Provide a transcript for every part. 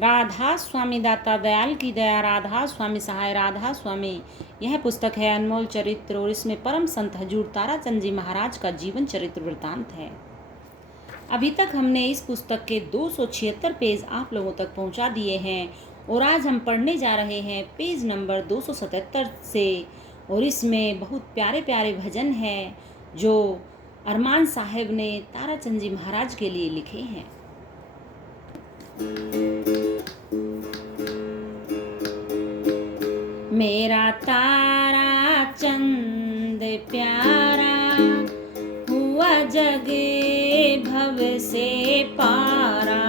राधा स्वामी दाता दयाल की दया, राधा स्वामी सहाय, राधा स्वामी। यह पुस्तक है अनमोल चरित्र और इसमें परम संत हजूर ताराचंद जी महाराज का जीवन चरित्र वृत्तांत है। अभी तक हमने इस पुस्तक के 276 पेज आप लोगों तक पहुंचा दिए हैं और आज हम पढ़ने जा रहे हैं पेज नंबर 277 से। और इसमें बहुत प्यारे प्यारे भजन हैं जो अरमान साहब ने ताराचंद जी महाराज के लिए लिखे हैं। मेरा तारा चंद प्यारा हुआ जगे भव से पारा।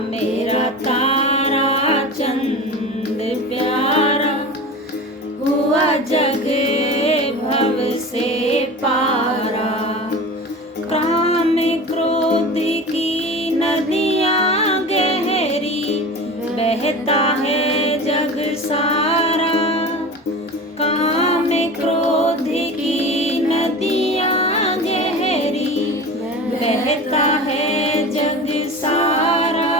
मेरा तारा चंद प्यारा हुआ जगे भव से पारा। काम क्रोध की नदियाँ गहरी बहता है जग सारा। काम क्रोध की नदियाँ गहरी बहता है जग सारा।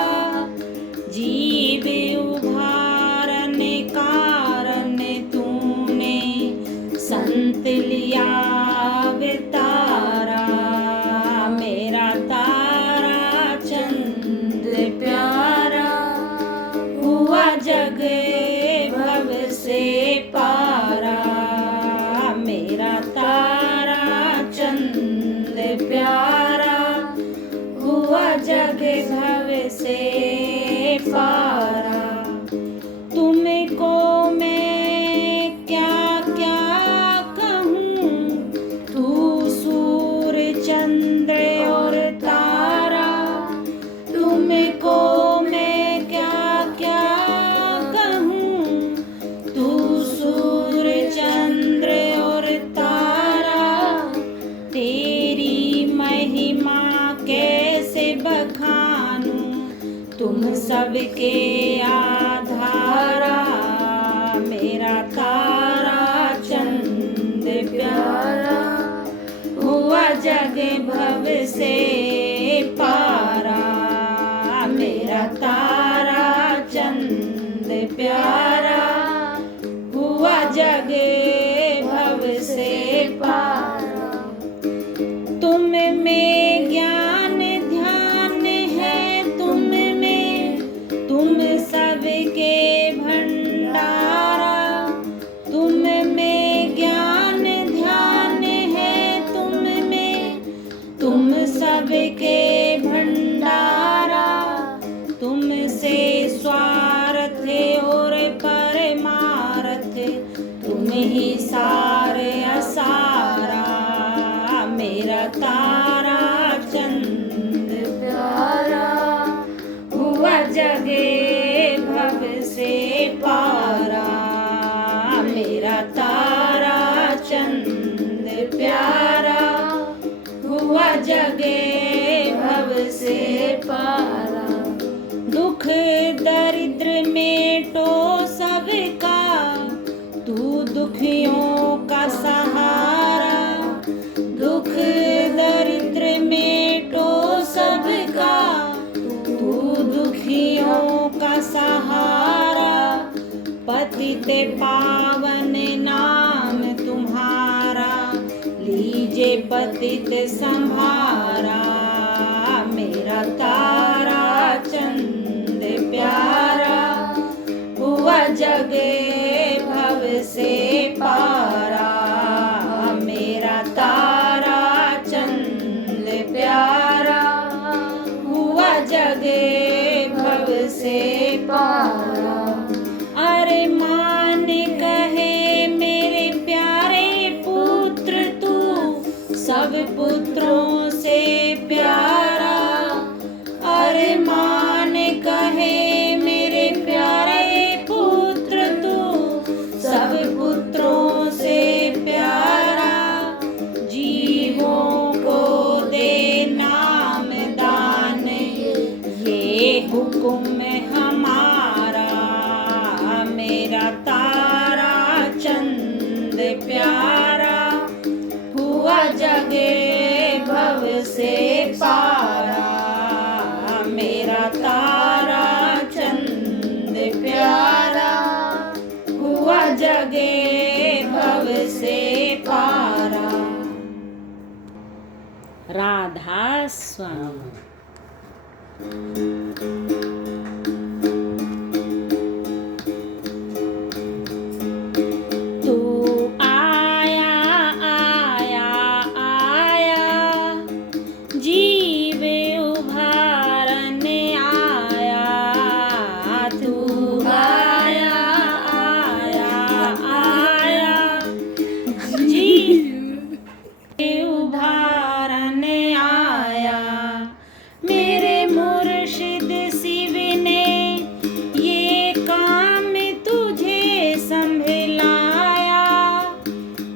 जीव उभारन कारण तूने संत लिया अवतारा। मेरा तारा चंद प्यारा हुआ जग भव से पारा। मेरा तारा चंद प्यारा हुआ जग भव से पारा। तुमको मैं क्या क्या कहूँ, तू सूर्य चंद्र और तारा। तुमको मैं क्या क्या कहूँ, तू सूर्य चंद्र और तारा। तेरी महिमा कैसे बखानूं, तुम सबके आधारा। मेरा तारा चंद प्यारा हुआ जग भव से पारा। मेरा तारा चंद प्यारा हुआ जग भव से पारा। तुम में ज्ञान ध्यान है, तुम में तुम सबके भंडारा। तुम में ज्ञान ध्यान है, तुम में तुम सबके भंडारा। तुमसे स्वार्थ और परमार्थ तुम ही सार असारा। मेरा तारा चंद प्यारा हुआ जगे भव से पारा। मेरा तारा चंद प्यारा हुआ जगे भव से पारा। दुख दरिद्र मेटो सबका, तू दुखियों का सहारा। दुख दरिद्र मेटो सबका, तू दुखियों का सहारा। पतित पावन नाम तुम्हारा, लीजे पतित संभारा। मेरा तारा चंद प्यारा हुआ जगे भव से पारा। मेरा तारा चंद प्यारा हुआ जगे भव से पारा। अरे मान कहे मेरे प्यारे पुत्र, तू सब पुत्रों से प्यारा। अरे मान कहे मेरे प्यारे पुत्र, तू सब पुत्रों से प्यारा। जीवों को दे नाम दान, ये हुक्म हमारा। मेरा तारा चंद प्यारा हुआ जगे भव से पारा। मेरा तारा स्वामी। तू आया आया आया, जीव उभारने आया। तू आया आया आया, जीव उभारने आया। मेरे मुर्शिद शिव ने ये काम तुझे संभलाया।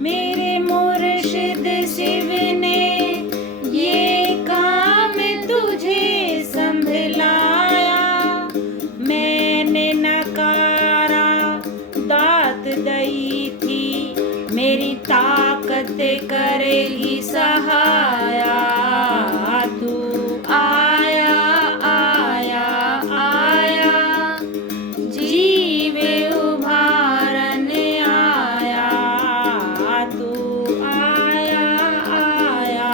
मेरे मुर्शिद शिव ने ये काम तुझे संभलाया। मैंने नकारा दात दई थी, मेरी ताकत करेगी सहाया। तू आया आया आया, जीव उभारने आया। तू आया आया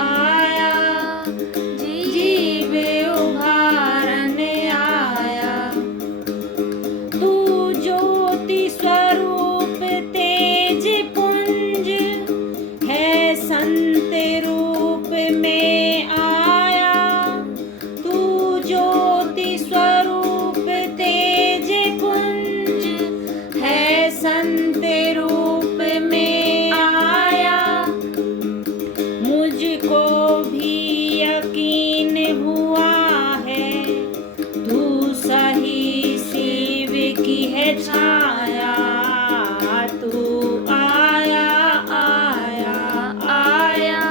आया, जीव उभारने आया। तू ज्योति स्वरूप तेज पुंज है, संत रूप में आया। तू ज्योति स्वरूप तेज पुंज है, संत रूप में आया। मुझको भी यकीन हुआ है, तू सही शिव की है छाया। तू आया आया आया,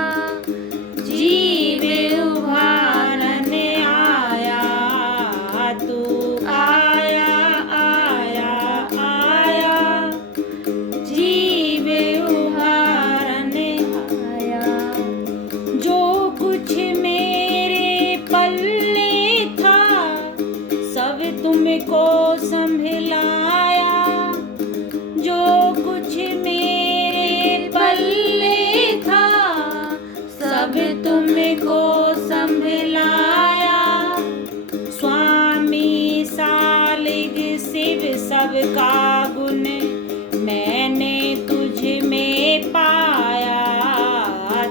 जीव उभारने आया। तू आया आया आया, जीव उभारने आया। जो कुछ मेरे पल्ले था, सब तुमको संभलाया। जो कुछ मेरे पल्ले था, सब तुमको संभलाया। स्वामी सालिग शिव सबका गुण मैंने तुझ में पाया।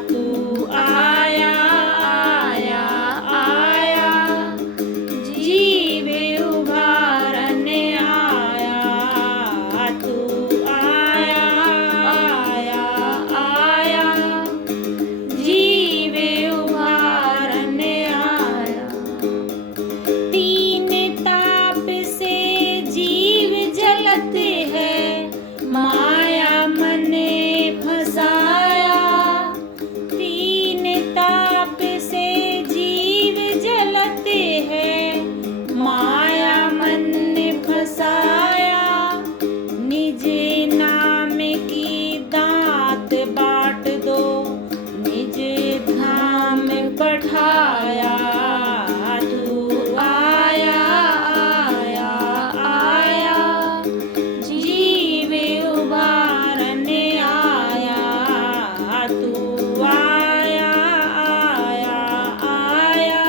तू आया आया आया, जीव उभारने आया। तू आया आया आया, जीव उभारने आया। तीन ताप से जीव जलते हैं, माया मन फसाया। तीन ताप से जीव जलते हैं, माया मन फसाया। निज नाम की दात बांट दो, निज धाम पठाया। तू आया आया आया, जीव उभारने आया। तू आया आया आया,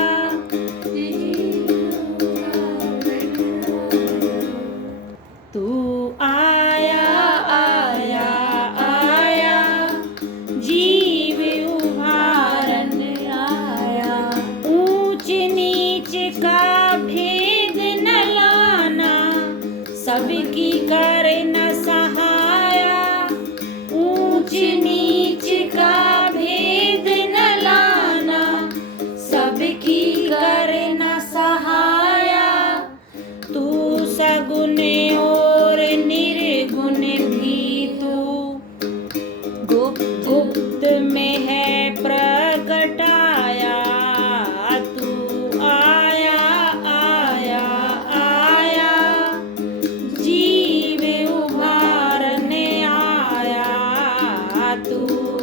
तू आया आया आया, जीव उभारने आया। ऊंच नीच का भेद न लाना, सबकी कर न सहाया। ऊंच नीच का भेद न लाना, सबकी कर न सहाया। तू सगुन और निर्गुण भी तू गुप्त में है प्रगटाया। तू आया आया आया, जीव उभारने आया। तू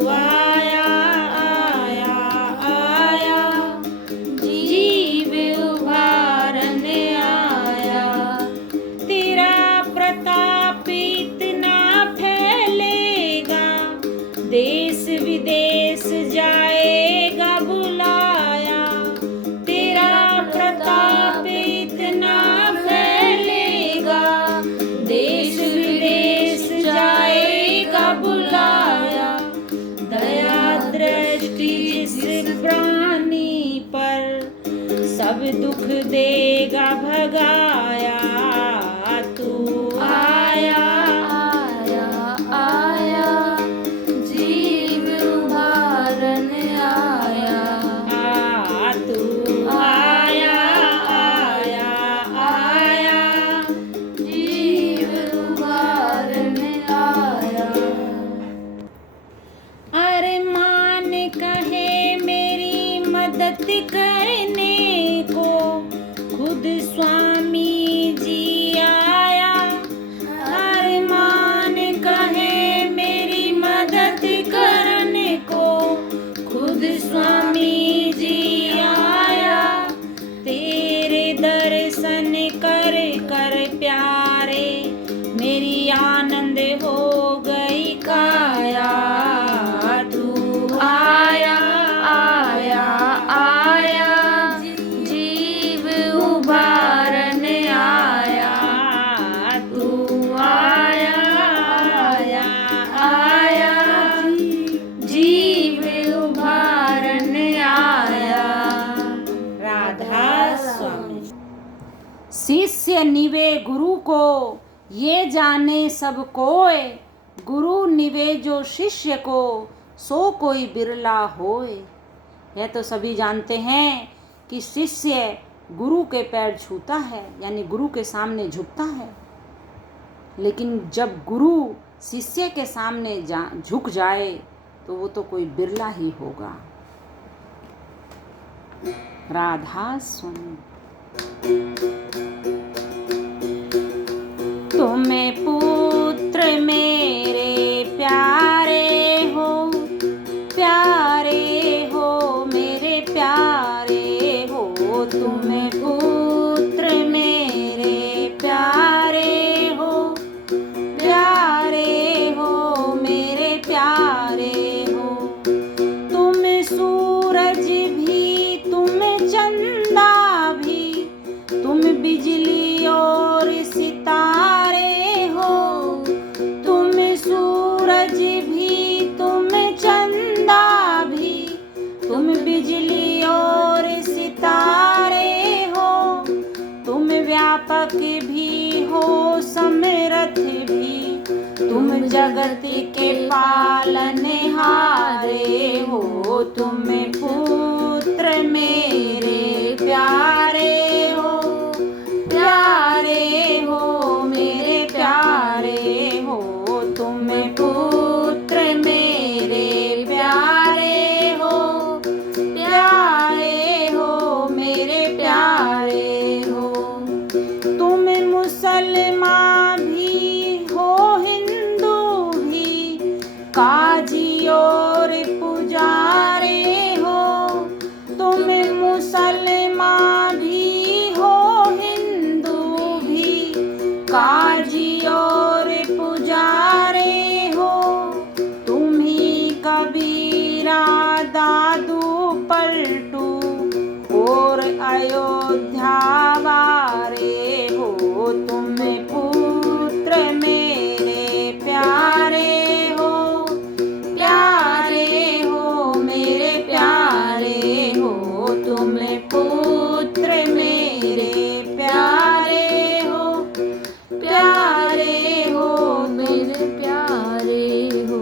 आया आया आया, जीव उभारने आया। तेरा देगा भगाया, तू आया आया आया जीव उबारन आया। तू आया आया आया जीव उबारन आया। अरे मान कहे मेरी मदद करने को, खुद स्वामी जी आया। अरे मान कहे मेरी मदद करने को, खुद स्वामी जी आया। तेरे दर्शन कर कर प्यारे, मेरी आनंद हो गई काया। तू आया आया आया जीव उबारन आया। तू आया आया आया जीव उबारन आया। राधा स्वामी। शिष्य निवे गुरु को, ये जाने सब कोय। गुरु निवे जो शिष्य को, सो कोई बिरला होए। यह तो सभी जानते हैं कि शिष्य गुरु के पैर छूता है, यानी गुरु के सामने झुकता है। लेकिन जब गुरु शिष्य के सामने झुक जाए तो वो तो कोई बिरला ही होगा। राधा स्वामी। तुम्हें पुत्र मेरे प्यारे हो, प्यारे हो मेरे प्यारे हो। तुम्हें पुत्र मेरे प्यारे हो, प्यारे हो मेरे प्यारे हो। तुम सूरज भी, तुम चंदा भी, तुम बिजली और सितारे हो। तुम सूरज भी, तुम चंदा भी, तुम बिजली और सितारे हो। तुम व्यापक भी हो, समर्थ भी, तुम जगत के पालनहारे हो। तुम पुत्र मेरे प्यारे हो, प्यारे हो मेरे प्यारे हो। तुम पुत्र मेरे प्यारे हो, प्यारे हो मेरे प्यारे हो। तुम मुसलमान भी हो, हिंदू भी, काजी और पुजारे हो। तुम मुसलमान भी हो, हिंदू भी, काजी और पुजारे हो। तुम ही कबीरा, दादू पलटू और अयोध्या वारे हो। तुम पुत्र मेरे प्यारे हो, प्यारे हो मेरे प्यारे हो। तुम पुत्र मेरे प्यारे हो, प्यारे हो मेरे प्यारे हो।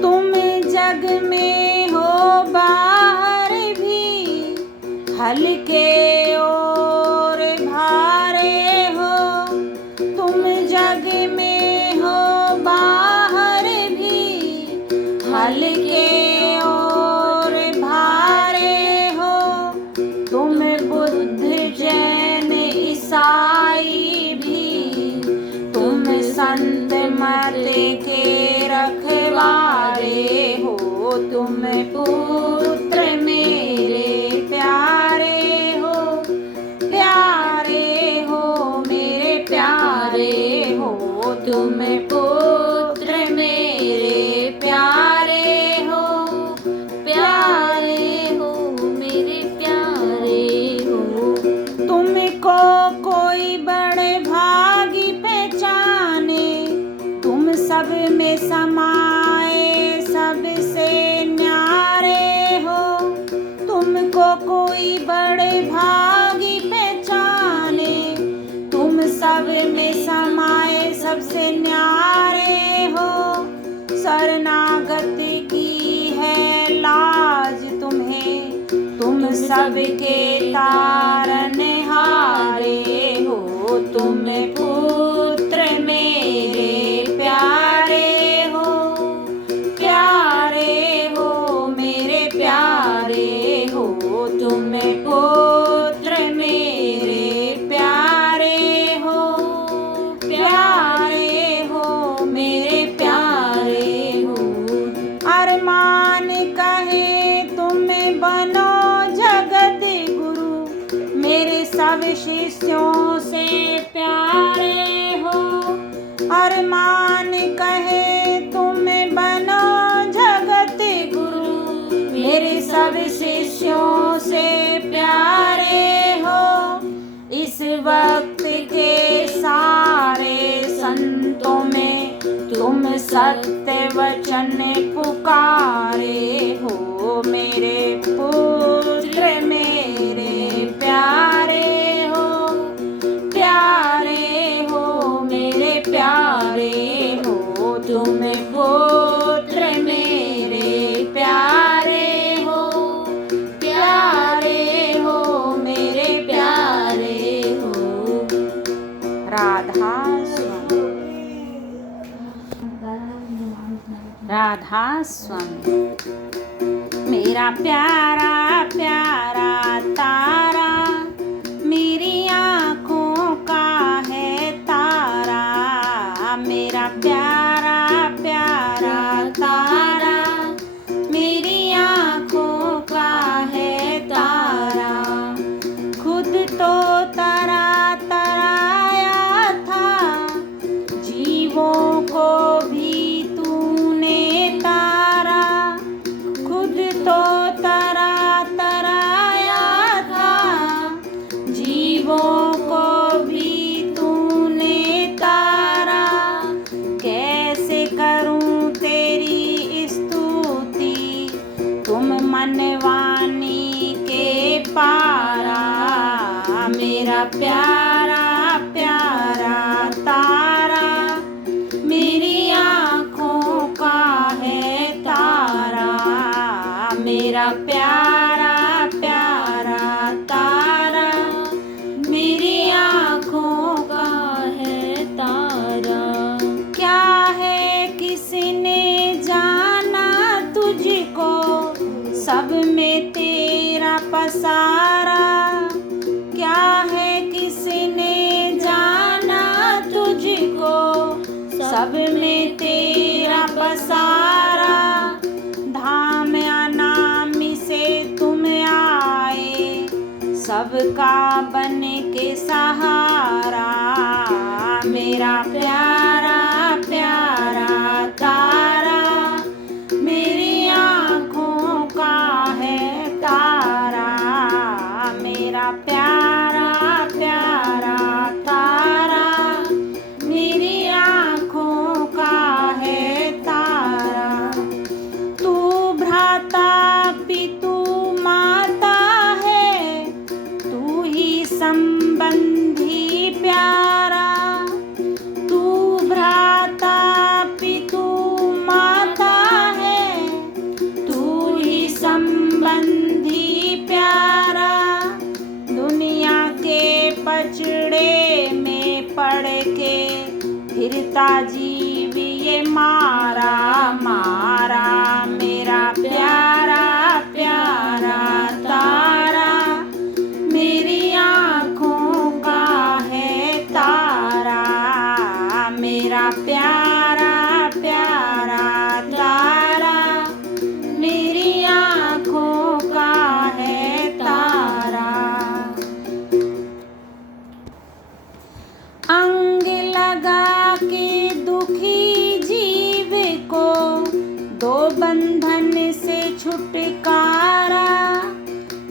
तुम जग में हो बाहर भी, हल्के और भारे हो। तुम जग में हो बाहर भी, हल्के और भारे हो। तुम बुद्ध जैन ईसाई भी, तुम संत मत के रखवारे हो। तुम पुत्र मेरे प्यारे हो, प्यारे हो मेरे प्यारे हो। तुम पुत्र मेरे प्यारे हो, प्यारे हो मेरे प्यारे हो। तुमको कोई बड़े भागी पहचाने, तुम सब में समाए सबसे न्यारे हो। तुमको कोई बड़े भागी पहचाने, सबके तारनहारे हो, तुम पुत्र मेरे प्यारे हो, प्यारे हो मेरे प्यारे हो, तुम पुत्र मेरे प्यारे हो, प्यारे हो मेरे प्यारे हो। अरमान कहे तुम बनो जगत गुरु, मेरे सब शिष्यों से प्यारे हो। अरमान कहे तुम बनो जगत गुरु, मेरे सब शिष्यों से प्यारे हो। इस वक्त के सारे संतों में तुम सत्य वचन पुकारे हो, मेरे पुत्र मेरे प्यारे हो, प्यारे हो मेरे प्यारे हो, तुम पुत्र मेरे प्यारे हो, प्यारे हो मेरे प्यारे हो। राधा स्वामी, राधा स्वामी। मेरा प्यारा प्यारा तारा, मेरी आँखों का है तारा, मेरा प्यारा प्यारा तारा, मेरी आँखों का है तारा। खुद तो तारा तराया था, जीवों को भी तूने तारा। खुद तो तारा तराया था, जीवों को भी तूने तारा। कैसे करूं तेरी स्तुति, तुम मनवानी के पारा, मेरा प्यारा प्यारा तारा, मेरी आँखों का है तारा, मेरा प्यारा प्यारा तारा, मेरी आँखों का है तारा। क्या है किसने जाना तुझको, सब में तेरा पसारा। क्या है किसने जाना तुझको, सब में तेरा पसारा। धाम अनामी से तुम आए, सबका बन के सहारा, मेरा प्यारा प्यारा तारा, मेरी आँखों का है तारा, मेरा प्यारा प्यारा तारा, मेरी आँखों का है तारा। तू भ्राता पितु माता है, तू ही संबंधी प्यारा। तू भ्राता पितु माता है, तू ही संबंधी प्यारा। दुनिया के पचड़े में पड़ के फिरता जीव ये मारा मारा, मेरा प्यारा प्यारा तारा, मेरी आँखों का है तारा, मेरा प्यारा प्यारा तारा, मेरी आँखों का है तारा। अंग लगा के दुखी जीव को दो बंधन से छुटकारा।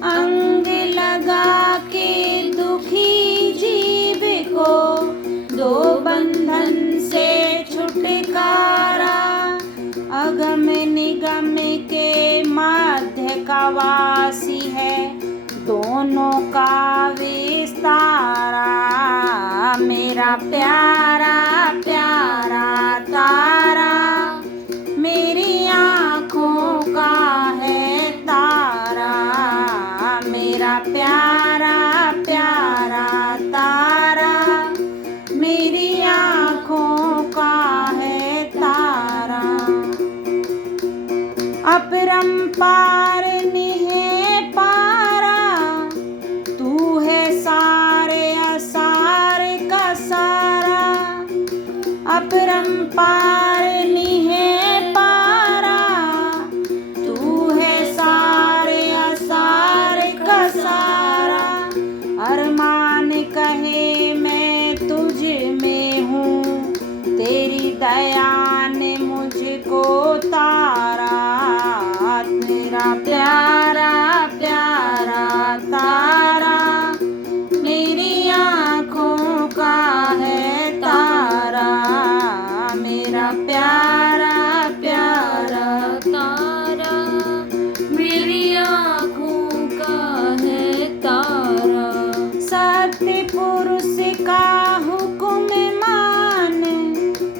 अंग लगा के दुखी जीव को दो बंधन से छुटकारा। अगम निगम के मध्य का वासी है, दोनों का विस्तारा, मेरा प्यारा प्यारा तारा, मेरी आँखों का है तारा, मेरा पार निहे पारा, तू है सारे असार का सारा। अपरंपार निहे पारा, तू है सारे असार का सारा। अरमान कहे मैं तुझ में हूँ, तेरी दया ने मुझको तारा। तेरा प्यारा प्यारा तारा, मेरी आँखों का है तारा। मेरा प्यारा प्यारा तारा, मेरी आँखों का है तारा। सत्य पुरुष का हुक्म मान,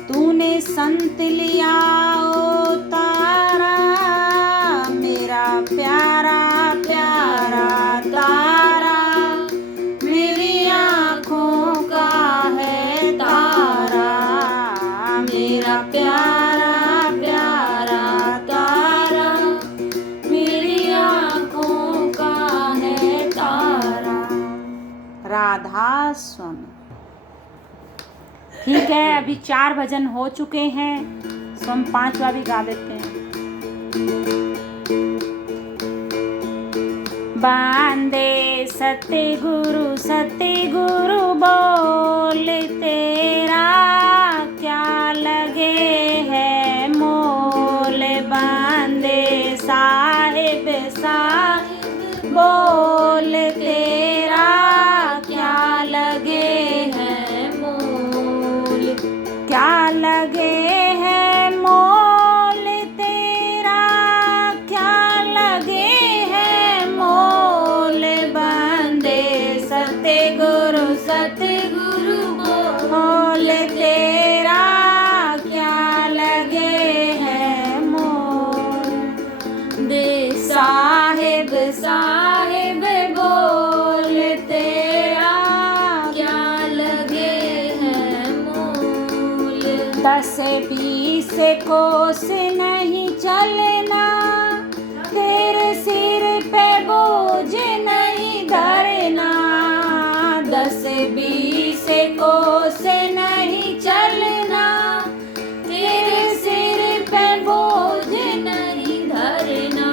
तूने संत लिया ओ तारा। मेरा प्यारा प्यारा तारा, मेरी आँखों का है तारा। मेरा प्यारा प्यारा तारा, मेरी आँखों का है तारा। राधा स्वामी। ठीक है, अभी 4 भजन हो चुके हैं, तो हम 5वां भी गा देते हैं। बांदे सतगुरु बोल, तेरा क्या लगे है मोल। बांदे साहिब साहिब बोल, तेरा क्या लगे है मोल। क्या लगे है मोल तेरा, क्या लगे है मोल। बंदे सतगुरु बोल, तेरा क्या लगे है मोल। दे साहिब साहिब बोल, तेरा क्या लगे है मोल। 10-20 कोस नहीं चलना, तेरे सिर पे बोझ नहीं धरना। 10-20 कोस नहीं चलना, तेरे सिर पे बोझ नहीं धरना।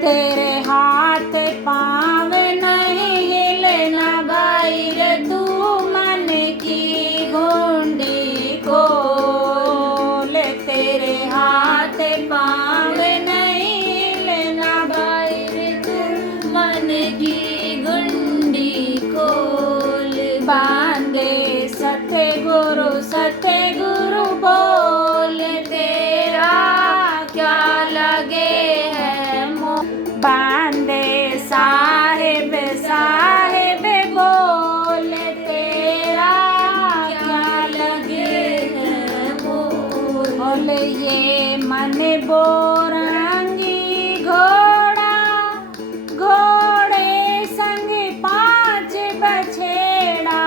तेरे हाथ पाँव नहीं हिलना, भाई रे तू मन की घुंडी खोल। तेरे हाथ पाँव नहीं हिलना, भाई रे तू मन की घुंडी खोल। बांदे सतगुरु बोल, तेरा क्या लगे है मोल। बांदे साहिब साहिब बोल, तेरा क्या लगे है मोल। बोल ये मन बोरंगी घोड़ा, घोड़े संग 5 बछेड़ा।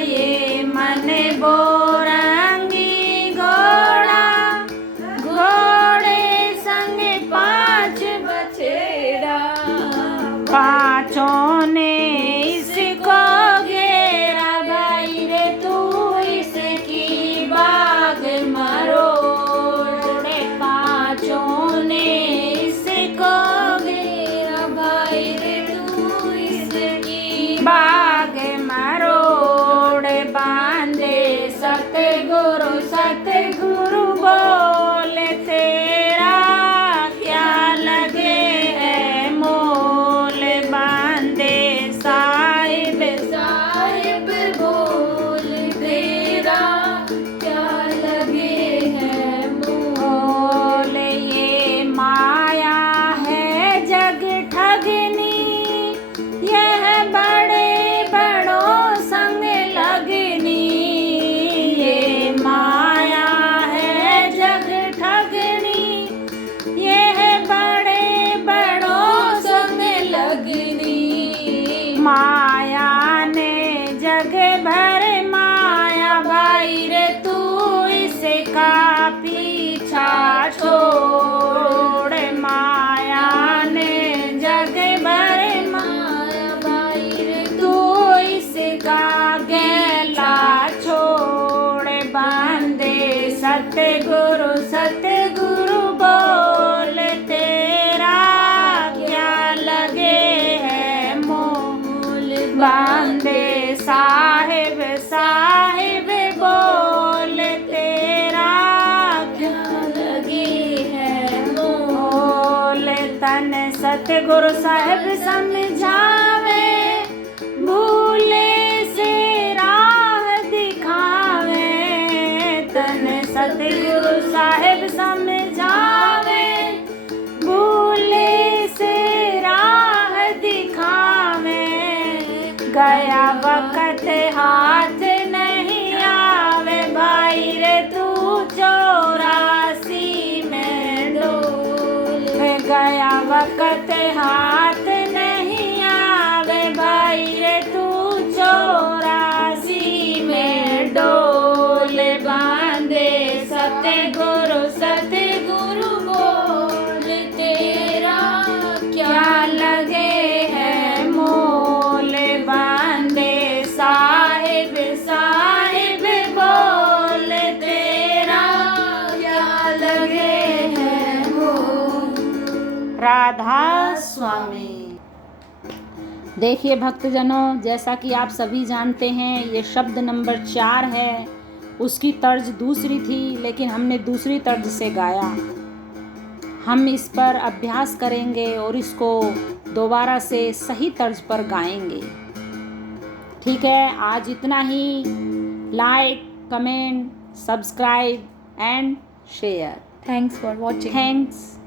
ये मन बोरंगी घोड़ा, घोड़े संग 5 बछेड़ा। पाँचों ने इसको घेरा, भाई रे तू इसकी बाग मरोड़। पाँचों ने इसको घेरा, भाई रे तू इसकी बाग मरोड़। बांदे सतगुरु बोल, तेरा क्या लगे है मोल। बांदे साहिब साहिब बोल, तेरा क्या लगे है मोल। ये माया है जग ठगनी, यह बड़े बड़ों संग लगनी। ये माया है जग ठगनी, यह बड़े बड़ों संग लगनी। माया ने जग भर माया, भाई रे तू इसका पीछा छोड़। माया सतगुरु साहिब समझावे, भूले से राह दिखावे, गया वक्त हाथ नहीं आवे, भाई रे तू 84 में डोल, गया वक्त हाथ नहीं आवे, भाई रे तू 84 में डोल बांधे, सतगुरु सतगुरु बोल, तेरा क्या लगे है मोल, बांधे साहिब साहिब बोल, तेरा क्या लगे है मोल। राधा स्वामी। देखिए भक्तजनों, जैसा कि आप सभी जानते हैं, ये शब्द नंबर 4 है। उसकी तर्ज दूसरी थी, लेकिन हमने दूसरी तर्ज से गाया। हम इस पर अभ्यास करेंगे और इसको दोबारा से सही तर्ज पर गाएंगे। ठीक है, आज इतना ही। Like, comment, subscribe and share. Thanks for watching. Thanks.